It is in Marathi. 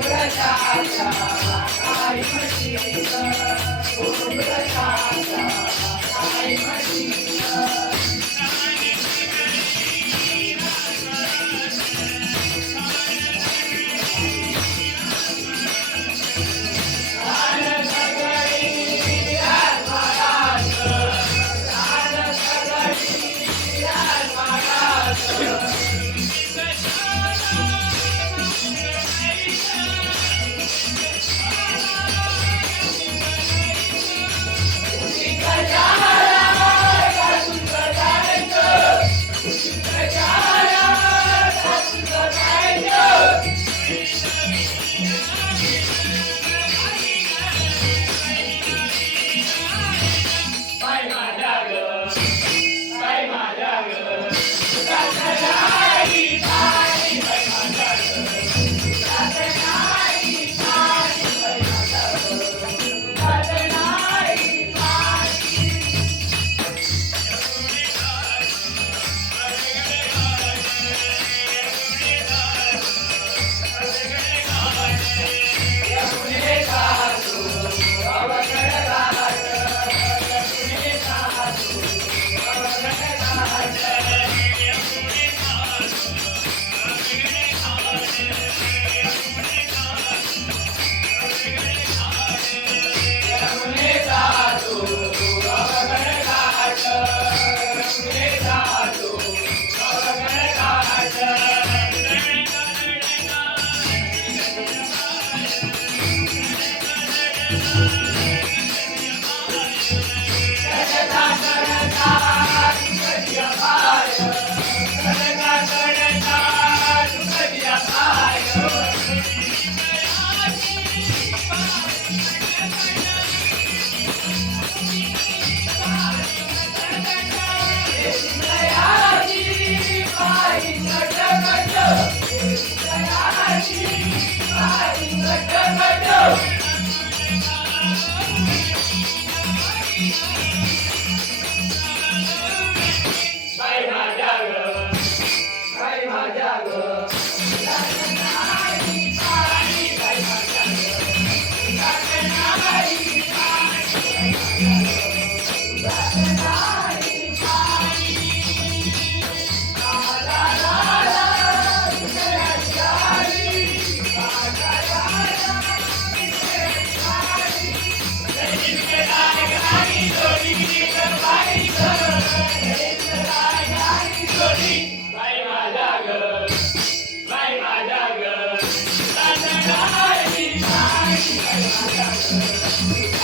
Gracias. கண்ண Thank you.